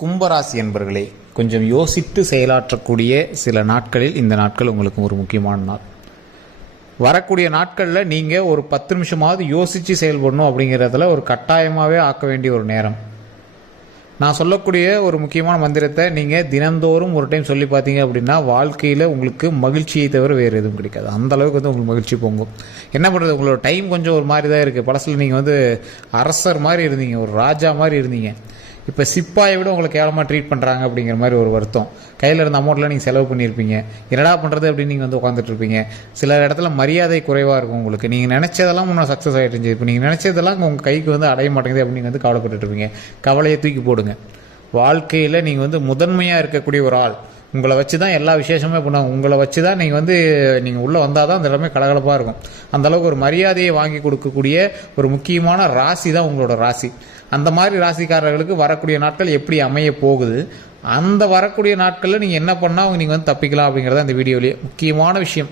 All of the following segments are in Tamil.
கும்பராசி என்பர்களே, கொஞ்சம் யோசித்து செயலாற்றக்கூடிய சில நாட்களில் இந்த நாட்கள் உங்களுக்கு ஒரு முக்கியமான நாள். வரக்கூடிய நாட்களில் நீங்கள் ஒரு 10 நிமிஷமாவது யோசித்து செயல்படணும் அப்படிங்கிறதுல ஒரு கட்டாயமாகவே ஆக்க வேண்டிய ஒரு நேரம். நான் சொல்லக்கூடிய ஒரு முக்கியமான மந்திரத்தை நீங்கள் தினந்தோறும் ஒரு டைம் சொல்லி பார்த்தீங்க அப்படின்னா வாழ்க்கையில் உங்களுக்கு மகிழ்ச்சியை தவிர வேறு எதுவும் கிடைக்காது. அந்த அளவுக்கு வந்து உங்களுக்கு மகிழ்ச்சி பொங்கும். என்ன பண்ணுறது, உங்களோட டைம் கொஞ்சம் ஒரு மாதிரி தான் இருக்குது. பழசில் நீங்கள் வந்து அரசர் மாதிரி இருந்தீங்க, ஒரு ராஜா மாதிரி இருந்தீங்க. இப்போ சிப்பாயை விட உங்களை கேவலமாக ட்ரீட் பண்ணுறாங்க அப்படிங்கிற மாதிரி ஒரு வருத்தம். கையில் இருந்த அமௌண்ட்லாம் நீங்கள் செலவு பண்ணியிருப்பீங்க. என்னடா பண்ணுறது அப்படின்னு நீங்கள் வந்து உட்காந்துட்டு இருப்பீங்க. சில இடத்துல மரியாதை குறைவாக இருக்கும் உங்களுக்கு. நீங்கள் நினச்சதெல்லாம் முன்னே சக்ஸஸ் ஆகிட்டு இருந்துச்சு. இப்போ நீங்கள் நினச்சதெல்லாம் உங்கள் கைக்கு வந்து அடைய மாட்டேங்குது அப்படின்னு வந்து கவலைப்பட்டு இருப்பீங்க. கவலையை தூக்கி போடுங்க. வாழ்க்கையில் நீங்கள் வந்து முதன்மையாக இருக்கக்கூடிய ஒரு ஆள். உங்களை வச்சு தான் எல்லா விசேஷமே பண்ணுவாங்க. உங்களை வச்சு தான் நீங்கள் உள்ளே வந்தால் தான் அந்த இடமே கலகலப்பாக இருக்கும். அந்தளவுக்கு ஒரு மரியாதையை வாங்கி கொடுக்கக்கூடிய ஒரு முக்கியமான ராசி தான் உங்களோட ராசி. அந்த மாதிரி ராசிக்காரர்களுக்கு வரக்கூடிய நாட்கள் எப்படி அமைய போகுது, அந்த வரக்கூடிய நாட்களில் நீங்கள் என்ன பண்ணால் நீங்கள் வந்து தப்பிக்கலாம் அப்படிங்கிறத இந்த வீடியோலேயே முக்கியமான விஷயம்.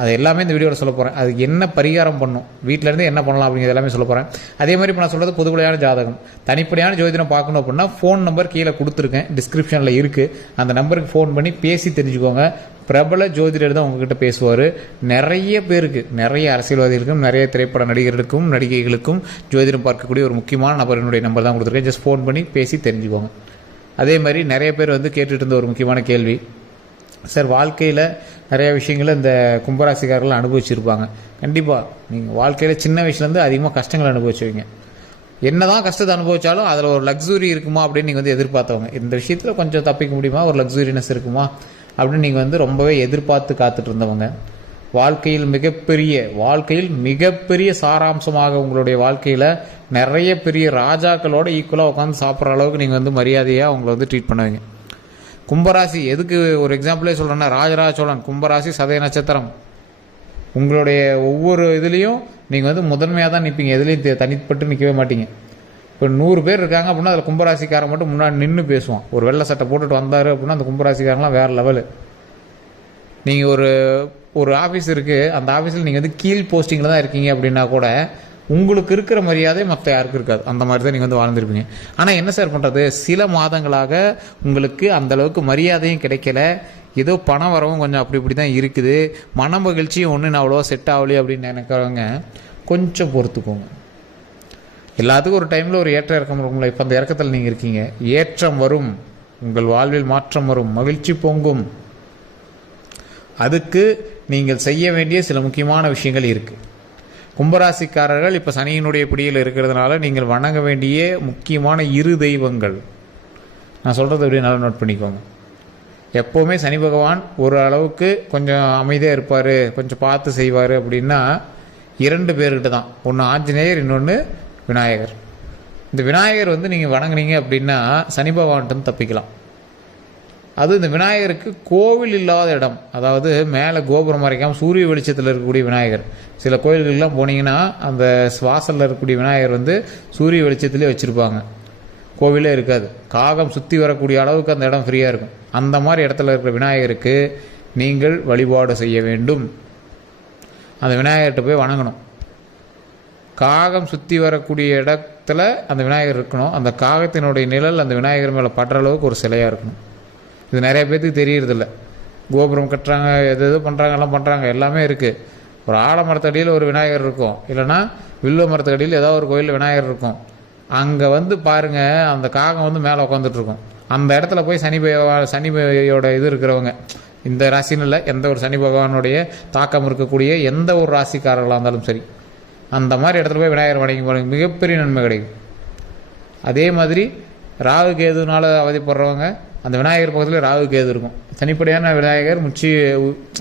அது எல்லாமே இந்த வீடியோவில் சொல்ல போகிறேன். அதுக்கு என்ன பரிகாரம் பண்ணும், வீட்டிலேருந்து என்ன பண்ணலாம் அப்படிங்கிறது எல்லாமே சொல்ல போகிறேன். அதே மாதிரி இப்போ நான் சொல்கிறது பொதுப்படையான ஜாதகம். தனிப்படையான ஜோதிடம் பார்க்கணும் அப்படின்னா ஃபோன் நம்பர் கீழே கொடுத்துருக்கேன், டிஸ்கிரிப்ஷனில் இருக்குது. அந்த நம்பருக்கு ஃபோன் பண்ணி பேசி தெரிஞ்சுக்கோங்க. பிரபல ஜோதிடர் தான் உங்ககிட்ட பேசுவார். நிறைய பேருக்கு, நிறைய அரசியல்வாதிகளுக்கும், நிறைய திரைப்பட நடிகர்களுக்கும் நடிகைகளுக்கும் ஜோதிடம் பார்க்கக்கூடிய ஒரு முக்கியமான நபரினுடைய நம்பர் தான் கொடுத்துருக்கேன். ஜஸ்ட் ஃபோன் பண்ணி பேசி தெரிஞ்சுக்கோங்க. அதே மாதிரி நிறைய பேர் வந்து கேட்டுட்டு இருந்த ஒரு முக்கியமான கேள்வி, சார் வாழ்க்கையில் நிறைய விஷயங்களை இந்த கும்பராசிக்காரர்கள் அனுபவிச்சிருப்பாங்க. கண்டிப்பாக நீங்கள் வாழ்க்கையில் சின்ன வயசுலேருந்து அதிகமாக கஷ்டங்களை அனுபவிச்சுவீங்க. என்ன தான் கஷ்டத்தை அனுபவிச்சாலும் அதில் ஒரு லக்ஸுரி இருக்குமா அப்படின்னு நீங்கள் வந்து எதிர்பார்த்தவங்க. இந்த விஷயத்தில் கொஞ்சம் தப்பிக்க முடியுமா, ஒரு லக்ஸுரினஸ் இருக்குமா அப்படின்னு நீங்கள் வந்து ரொம்பவே எதிர்பார்த்து காத்துட்டு இருந்தவங்க. வாழ்க்கையில் மிகப்பெரிய சாராம்சமாக உங்களுடைய வாழ்க்கையில் நிறைய பெரிய ராஜாக்களோட ஈக்குவலாக உட்காந்து சாப்பிட்ற அளவுக்கு நீங்கள் வந்து மரியாதையாக அவங்கள வந்து ட்ரீட் பண்ணுவீங்க. கும்பராசி எதுக்கு ஒரு எக்ஸாம்பிளே சொல்கிறேன்னா, ராஜராஜ சோழன் கும்பராசி, சதய நட்சத்திரம். உங்களுடைய ஒவ்வொரு இதுலேயும் நீங்கள் வந்து முதன்மையாக தான் நிற்பீங்க. எதுலேயும் தனிப்பட்டு நிற்கவே மாட்டீங்க. இப்போ 100 பேர் இருக்காங்க அப்படின்னா அதில் கும்பராசிக்காரன் மட்டும் முன்னாடி நின்று பேசுவான். ஒரு வெள்ளை சட்டை போட்டுட்டு வந்தார் அப்படின்னா அந்த கும்பராசிக்காரன்லாம் வேறு லெவலு. நீங்கள் ஒரு ஆஃபீஸ் இருக்குது, அந்த ஆஃபீஸில் நீங்கள் வந்து கீழ் போஸ்டிங்கில் தான் இருக்கீங்க அப்படின்னா கூட உங்களுக்கு இருக்கிற மரியாதை மற்ற யாருக்கும் இருக்காது. அந்த மாதிரி தான் நீங்கள் வந்து வாழ்ந்துருப்பீங்க. ஆனால் என்ன சார் பண்ணுறது, சில மாதங்களாக உங்களுக்கு அந்தளவுக்கு மரியாதையும் கிடைக்கல, ஏதோ பணம் வரவும் கொஞ்சம் அப்படி இப்படி தான் இருக்குது, மன மகிழ்ச்சியும் ஒன்று நான் அவ்வளோவா செட் ஆகலையே அப்படின்னு நினைக்கிறவங்க கொஞ்சம் பொறுத்துக்கோங்க. எல்லாத்துக்கும் ஒரு டைமில் ஒரு ஏற்ற இறக்கம் இருக்கும்ல. இப்போ அந்த இறக்கத்தில் நீங்கள் இருக்கீங்க. ஏற்றம் வரும், உங்கள் வாழ்வில் மாற்றம் வரும், மகிழ்ச்சி பொங்கும். அதுக்கு நீங்கள் செய்ய வேண்டிய சில முக்கியமான விஷயங்கள் இருக்குது. கும்பராசிக்காரர்கள் இப்போ சனியினுடைய பிடியில் இருக்கிறதுனால நீங்கள் வணங்க வேண்டிய முக்கியமான 2 தெய்வங்கள் நான் சொல்கிறது அப்படியே நல்லா நோட் பண்ணிக்கோங்க. எப்போவுமே சனி பகவான் ஒரு அளவுக்கு கொஞ்சம் அமைதியாக இருப்பார், கொஞ்சம் பார்த்து செய்வார் அப்படின்னா 2 பேர்கிட்ட தான். ஒன்று ஆஞ்சநேயர், இன்னொன்று விநாயகர். இந்த விநாயகர் வந்து நீங்கள் வணங்குனீங்க அப்படின்னா சனி பகவான்கிட்ட தப்பிக்கலாம். அது இந்த விநாயகருக்கு கோவில் இல்லாத இடம், அதாவது மேலே கோபுரம் மறைக்காமல் சூரிய வெளிச்சத்தில் இருக்கக்கூடிய விநாயகர். சில கோயில்கள்லாம் போனீங்கன்னா அந்த வாசலில் இருக்கக்கூடிய விநாயகர் வந்து சூரிய வெளிச்சத்திலே வச்சுருப்பாங்க, கோவிலே இருக்காது. காகம் சுற்றி வரக்கூடிய அளவுக்கு அந்த இடம் ஃப்ரீயாக இருக்கும். அந்த மாதிரி இடத்துல இருக்கிற விநாயகருக்கு நீங்கள் வழிபாடு செய்ய வேண்டும். அந்த விநாயகர்கிட்ட போய் வணங்கணும். காகம் சுற்றி வரக்கூடிய இடத்துல அந்த விநாயகர் இருக்கணும். அந்த காகத்தினுடைய நிழல் அந்த விநாயகர் மேலே படுற அளவுக்கு ஒரு சிலையாக இருக்கணும். இது நிறைய பேருக்கு தெரியறதில்ல. கோபுரம் கட்டுறாங்க, எது பண்ணுறாங்க, எல்லாம் பண்ணுறாங்க, எல்லாமே இருக்குது. ஒரு ஆலமரத்தடியில் ஒரு விநாயகர் இருக்கும், இல்லைனா வில்வ மரத்தடியில் ஏதாவது ஒரு கோயிலில் விநாயகர் இருக்கும். அங்கே வந்து பாருங்கள், அந்த காகம் வந்து மேலே உட்காந்துட்ருக்கும். அந்த இடத்துல போய் சனியோட இது இருக்கிறவங்க, இந்த ராசின்னு இல்லை, எந்த ஒரு சனி பகவானுடைய தாக்கம் இருக்கக்கூடிய எந்த ஒரு ராசிக்காரர்களாக இருந்தாலும் சரி, அந்த மாதிரி இடத்துல போய் விநாயகர் வணங்கி போகிறவங்க மிகப்பெரிய நன்மை கிடைக்கும். அதே மாதிரி ராகு கேதுனால அவதிப்படுறவங்க, அந்த விநாயகர் பக்கத்தில் ராகு கேது இருக்கும். தனிப்படையான விநாயகர்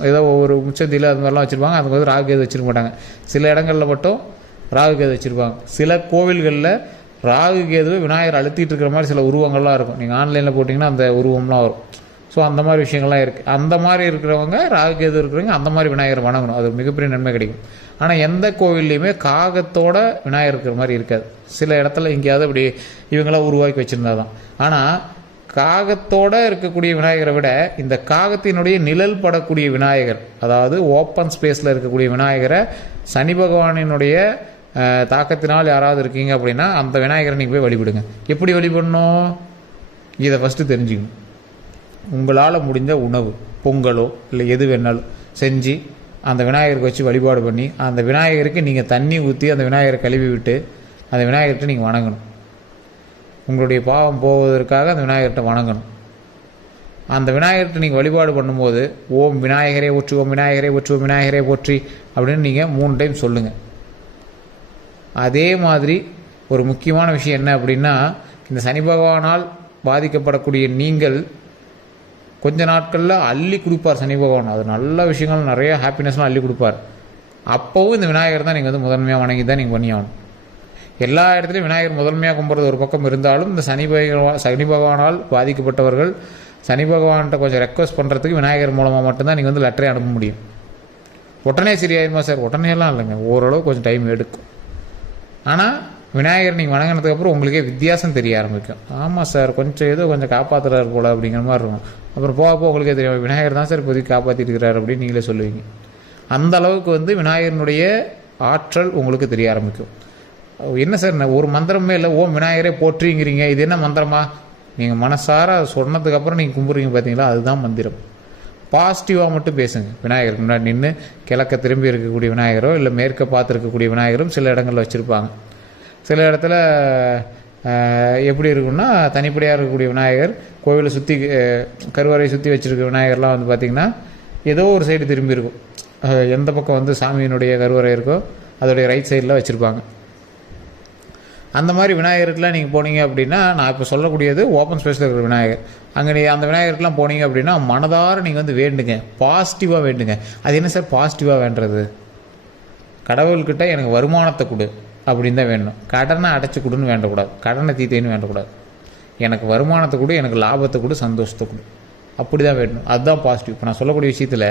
ஏதோ ஒரு முச்சந்தியில் அது மாதிரிலாம் வச்சுருப்பாங்க. அதுக்கு வந்து ராகு கேது வச்சுருக்க மாட்டாங்க. சில இடங்களில் மட்டும் ராகு கேது வச்சுருப்பாங்க. சில கோவில்களில் ராகு கேது விநாயகர் அழுத்திட்டு இருக்கிற மாதிரி சில உருவங்கள்லாம் இருக்கும். நீங்கள் ஆன்லைனில் போட்டிங்கன்னா அந்த உருவம்லாம் வரும். ஸோ அந்த மாதிரி விஷயங்கள்லாம் இருக்குது. அந்த மாதிரி இருக்கிறவங்க, ராகு கேது இருக்கிறவங்க அந்த மாதிரி விநாயகர் வணங்கணும். அது மிகப்பெரிய நன்மை கிடைக்கும். ஆனால் எந்த கோவில்லையுமே காகத்தோட விநாயகர் இருக்கிற மாதிரி இருக்காது. சில இடத்துல எங்கேயாவது அப்படி இவங்களாம் உருவாக்கி வச்சுருந்தா தான். ஆனால் காகத்தோடு இருக்கக்கூடிய விநாயகரை விட இந்த காகத்தினுடைய நிழல் படக்கூடிய விநாயகர், அதாவது ஓப்பன் ஸ்பேஸில் இருக்கக்கூடிய விநாயகரை, சனி பகவானினுடைய தாக்கத்தினால் யாராவது இருக்கீங்க அப்படின்னா அந்த விநாயகரை நீங்கள் போய் வழிபடுங்க. எப்படி வழிபடணும், இதை ஃபஸ்ட்டு தெரிஞ்சுக்கணும். உங்களால் முடிஞ்ச உணவு, பொங்கலோ இல்லை எது வேணாலும் செஞ்சு அந்த விநாயகருக்கு வச்சு வழிபாடு பண்ணி அந்த விநாயகருக்கு நீங்கள் தண்ணி ஊற்றி அந்த விநாயகரை கழுவி விட்டு அந்த விநாயகர்கிட்ட நீங்கள் வணங்கணும். உங்களுடைய பாவம் போவதற்காக அந்த விநாயகர்கிட்ட வணங்கணும். அந்த விநாயகர்கிட்ட நீங்கள் வழிபாடு பண்ணும்போது ஓம் விநாயகரே போற்றி, ஓம் விநாயகரே போற்றி, ஓம் விநாயகரே போற்றி அப்படின்னு நீங்கள் 3 டைம் சொல்லுங்கள். அதே மாதிரி ஒரு முக்கியமான விஷயம் என்ன அப்படின்னா, இந்த சனி பகவானால் பாதிக்கப்படக்கூடிய நீங்கள் கொஞ்ச நாட்களில் அள்ளி கொடுப்பார் சனி பகவான். அது நல்ல விஷயங்கள் நிறைய ஹாப்பினஸ்லாம் அள்ளி கொடுப்பார். அப்போவும் இந்த விநாயகர் தான் நீங்கள் வந்து முதன்மையாக வணங்கி தான் நீங்கள் பண்ணி ஆகணும். எல்லா இடத்துலையும் விநாயகர் முதன்மையாக கும்பிட்றது ஒரு பக்கம் இருந்தாலும் இந்த சனி பகவானால் பாதிக்கப்பட்டவர்கள் சனி பகவான்கிட்ட கொஞ்சம் ரெக்வஸ்ட் பண்ணுறதுக்கு விநாயகர் மூலமாக மட்டும்தான் நீங்கள் வந்து லெட்டரே அனுப்ப முடியும். உடனே சரியாயிருமா சார்? உடனேலாம் இல்லைங்க, ஓரளவு கொஞ்சம் டைம் எடுக்கும். ஆனால் விநாயகர் நீங்கள் வணங்கினதுக்கப்புறம் உங்களுக்கே வித்தியாசம் தெரிய ஆரம்பிக்கும். ஆமாம் சார், கொஞ்சம் காப்பாற்றுறாரு போல் அப்படிங்கிற மாதிரி இருக்கும். அப்புறம் போக உங்களுக்கே தெரியும், விநாயகர் தான் சார் இப்போதைக்கு காப்பாற்றிட்டு இருக்கிறார் அப்படின்னு நீங்களே சொல்லுவீங்க. அந்த அளவுக்கு வந்து விநாயகனுடைய ஆற்றல் உங்களுக்கு தெரிய ஆரம்பிக்கும். என்ன சார் ஒரு மந்திரமே இல்லை, ஓம் விநாயகரே போற்றிங்கிறீங்க, இது என்ன மந்திரமா? நீங்கள் மனசார சொன்னதுக்கப்புறம் நீங்கள் கும்பிட்றீங்க பார்த்தீங்களா, அதுதான் மந்திரம். பாசிட்டிவாக மட்டும் பேசுங்க. விநாயகருக்கு முன்னாடி நின்று கிழக்க திரும்பி இருக்கக்கூடிய விநாயகரோ இல்லை மேற்க பார்த்து இருக்கக்கூடிய விநாயகரும் சில இடங்களில் வச்சுருப்பாங்க. சில இடத்துல எப்படி இருக்குன்னா தனிப்படையாக இருக்கக்கூடிய விநாயகர், கோவிலை சுற்றி கருவறை சுற்றி வச்சுருக்க விநாயகர்லாம் வந்து பார்த்திங்கன்னா ஏதோ ஒரு சைடு திரும்பி இருக்கும். எந்த பக்கம் வந்து சாமியினுடைய கருவறை இருக்கோ அதோடைய ரைட் சைடில் வச்சுருப்பாங்க. அந்த மாதிரி விநாயகருக்குலாம் நீங்கள் போனீங்க அப்படின்னா, நான் இப்போ சொல்லக்கூடியது ஓப்பன் ஸ்பேஸில் இருக்கிற விநாயகர். அங்கே அந்த விநாயகருக்குலாம் போனீங்க அப்படின்னா மனதார நீங்கள் வந்து வேண்டுங்க, பாசிட்டிவாக வேண்டுங்க. அது என்ன சார் பாசிட்டிவாக வேண்டுறது? கடவுள்கிட்ட எனக்கு வருமானத்தை கொடு அப்படின்னு தான் வேணும். கடனை அடைச்சி கொடுன்னு வேண்டக்கூடாது, கடனை தீத்தேன்னு வேண்டக்கூடாது. எனக்கு வருமானத்தை கொடு, எனக்கு லாபத்தை கொடு, சந்தோஷத்தை கொடு, அப்படி தான் வேணும். அதுதான் பாசிட்டிவ். இப்போ நான் சொல்லக்கூடிய விஷயத்தில்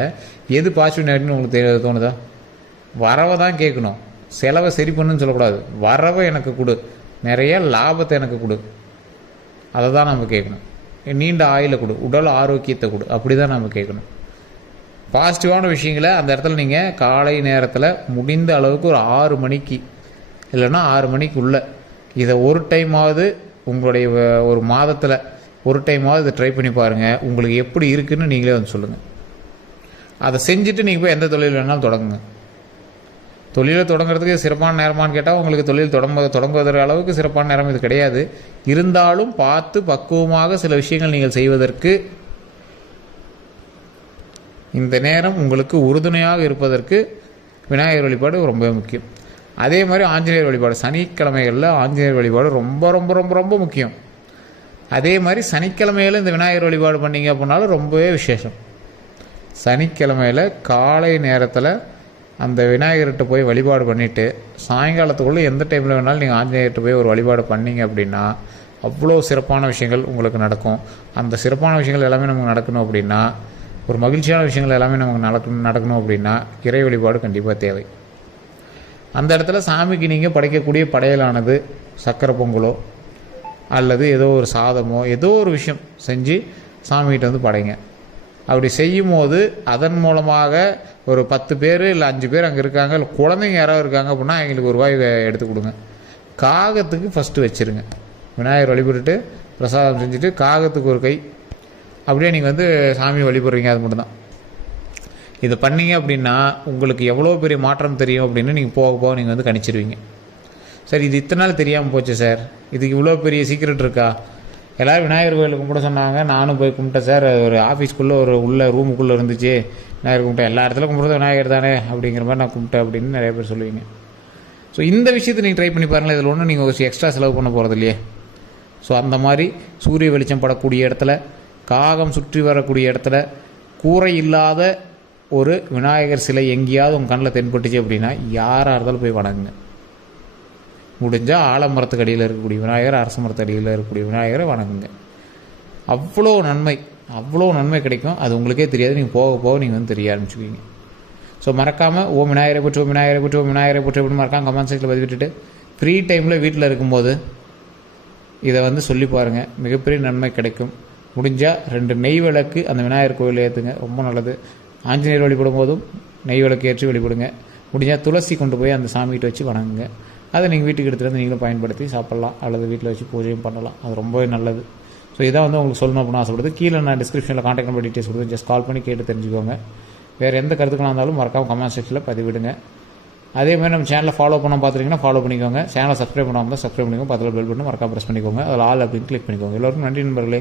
எது பாசிட்டிவ் நெகட்டிவ்னு உங்களுக்கு தோணுதா? வரவை தான் கேட்கணும், செலவை சரி பண்ணுன்னு சொல்லக்கூடாது. வரவை எனக்கு கொடு, நிறைய லாபத்தை எனக்கு கொடு, அதை தான் நம்ம கேட்கணும். நீண்ட ஆயுளை கொடு, உடல் ஆரோக்கியத்தை கொடு, அப்படி தான் நம்ம கேட்கணும். பாசிட்டிவான விஷயங்களை அந்த இடத்துல நீங்கள் காலை நேரத்தில் முடிந்த அளவுக்கு ஒரு 6 மணிக்கு இல்லைன்னா 6 மணிக்குள்ளே இதை ஒரு டைமாவது உங்களுடைய ஒரு மாதத்தில் ஒரு டைமாவது இதை ட்ரை பண்ணி பாருங்கள். உங்களுக்கு எப்படி இருக்குதுன்னு நீங்களே வந்து சொல்லுங்கள். அதை செஞ்சுட்டு நீங்கள் போய் எந்த தொழில் வேணாலும் தொடங்குங்க. தொழிலை தொடங்குறதுக்கு சிறப்பான நேரமானு கேட்டால் உங்களுக்கு தொழில் தொடங்குவதற்கு அளவுக்கு சிறப்பான நேரம் இது கிடையாது. இருந்தாலும் பார்த்து பக்குவமாக சில விஷயங்கள் நீங்கள் செய்வதற்கு இந்த நேரம் உங்களுக்கு உறுதுணையாக இருப்பதற்கு விநாயகர் வழிபாடு ரொம்ப முக்கியம். அதே மாதிரி ஆஞ்சநேயர் வழிபாடு, சனிக்கிழமைகளில் ஆஞ்சநேயர் வழிபாடு ரொம்ப ரொம்ப ரொம்ப ரொம்ப முக்கியம். அதே மாதிரி சனிக்கிழமையில் இந்த விநாயகர் வழிபாடு பண்ணிங்க அப்படின்னாலும் ரொம்பவே விசேஷம். சனிக்கிழமையில் காலை நேரத்தில் அந்த விநாயகர்கிட்ட போய் வழிபாடு பண்ணிவிட்டு சாயங்காலத்துக்குள்ளே எந்த டைமில் வேணாலும் நீங்கள் ஆஞ்சநேயர்கிட்ட போய் ஒரு வழிபாடு பண்ணிங்க அப்படின்னா அவ்வளோ சிறப்பான விஷயங்கள் உங்களுக்கு நடக்கும். அந்த சிறப்பான விஷயங்கள் எல்லாமே நமக்கு நடக்கணும் அப்படின்னா, ஒரு மகிழ்ச்சியான விஷயங்கள் எல்லாமே நமக்கு நடக்கணும் அப்படின்னா இறை வழிபாடு கண்டிப்பாக தேவை. அந்த இடத்துல சாமிக்கு நீங்கள் படைக்கக்கூடிய படையலானது சக்கரை பொங்கலோ அல்லது ஏதோ ஒரு சாதமோ ஏதோ ஒரு விஷயம் செஞ்சு சாமிகிட்ட வந்து படைங்க. அப்படி செய்யும் போது அதன் மூலமாக ஒரு 10 பேர் இல்லை 5 பேர் அங்கே இருக்காங்க, இல்லை குழந்தைங்க யாராவது இருக்காங்க அப்படின்னா எங்களுக்கு ஒரு ரூபாய் எடுத்து கொடுங்க. காகத்துக்கு ஃபஸ்ட்டு வச்சுருங்க. விநாயகர் வழிபட்டுட்டு பிரசாதம் செஞ்சுட்டு காகத்துக்கு ஒரு கை, அப்படியே நீங்கள் வந்து சாமியை வழிபடுறீங்க. அது மட்டும்தான். இதை பண்ணீங்க அப்படின்னா உங்களுக்கு எவ்வளோ பெரிய மாற்றம் தெரியும் அப்படின்னு நீங்கள் போக போக நீங்கள் வந்து கணிச்சிருவீங்க. சார் இது இத்தனை நாள் தெரியாமல் போச்சு சார், இதுக்கு இவ்வளோ பெரிய சீக்ரெட் இருக்கா? எல்லோரும் விநாயகர் கோயிலுக்கு கும்பிட சொன்னாங்க, நானும் போய் கும்பிட்டேன் சார். ஒரு ஆஃபீஸ்க்குள்ளே ஒரு உள்ள ரூமுக்குள்ளே இருந்துச்சு, விநாயகர் கும்பிட்டேன். எல்லா இடத்துல கும்பிட்றது விநாயகர் தானே அப்படிங்கிற மாதிரி நான் கும்பிட்டேன் அப்படின்னு நிறைய பேர் சொல்லுவீங்க. ஸோ இந்த விஷயத்தை நீங்கள் ட்ரை பண்ணி பாருங்களேன். இதில் ஒன்றும் நீங்கள் ஒரு எக்ஸ்ட்ரா செலவு பண்ண போகிறது இல்லையே. ஸோ அந்த மாதிரி சூரிய வெளிச்சம் படக்கூடிய இடத்துல, காகம் சுற்றி வரக்கூடிய இடத்துல, கூரை இல்லாத ஒரு விநாயகர் சிலை எங்கேயாவது உங்கள் கண்ணில் தென்பட்டுச்சு அப்படின்னா யாராக இருந்தாலும் போய் வணங்குங்க. முடிஞ்சால் ஆலமரத்துக்கு அடியில் இருக்கக்கூடிய விநாயகர், அரச மரத்து அடியில் இருக்கக்கூடிய விநாயகரை வணங்குங்க. அவ்வளோ நன்மை கிடைக்கும். அது உங்களுக்கே தெரியாது, நீங்கள் போக போக நீங்கள் வந்து தெரிய ஆரம்பிச்சுக்குவீங்க. ஸோ மறக்காமல் ஓம் விநாயகரை போற்றி, ஓம் விநாயகரை போற்றி, ஓம் விநாயகரை போற்றி அப்படின்னு மறக்காமல் கமெண்ட் செக்ஷனில் பதிவிட்டுட்டு ஃப்ரீ டைமில் வீட்டில் இருக்கும்போது இதை வந்து சொல்லி பாருங்கள். மிகப்பெரிய நன்மை கிடைக்கும். முடிஞ்சால் 2 நெய் விளக்கு அந்த விநாயகர் கோயிலில் ஏற்றுங்க, ரொம்ப நல்லது. ஆஞ்சநேயர் வழிபடும் போதும் நெய் விளக்கு ஏற்றி வழிபடுங்க. முடிஞ்சால் துளசி கொண்டு போய் அந்த சாமிகிட்ட வச்சு வணங்குங்க. அதை நீங்கள் வீட்டுக்கு எடுத்துகிட்டு வந்து நீங்களும் பயன்படுத்தி சாப்பிட்லாம், அல்லது வீட்டில் வச்சு பூஜையும் பண்ணலாம். அது ரொம்பவே நல்லது. ஸோ இதான் வந்து உங்களுக்கு சொல்லணும் அப்படின்னு ஆசைப்படுது. கீழே நான் டிஸ்கிரிப்ஷனில் கான்டாக்ட் நம்பர் டீட்டெயில்ஸ் கொடுத்து ஜஸ்ட் கால் பண்ணி கேட்டு தெரிஞ்சுக்கோங்க. வேறு எந்த கருத்துக்களாக இருந்தாலும் மறக்காமல் கமெண்ட் செக்ஷனில் பதிவிடுங்க. அதேமாதிரி நம்ம சேனலை ஃபாலோ பண்ண பார்த்துட்டிங்கன்னா ஃபாலோ பண்ணிக்கோங்க. சேனலை சப்ஸ்கிரைப் பண்ணாமல் தான் சப்ஸ்கிரைப் பண்ணிக்கோங்க. பக்கத்தில் பெல் பட்டன் மறக்காம ப்ரெஸ் பண்ணிக்கோங்க. அதில் ஆல் அப்படின்னு கிளிக் பண்ணிக்கோங்க. எல்லோருக்கும் நன்றி நண்பர்களே.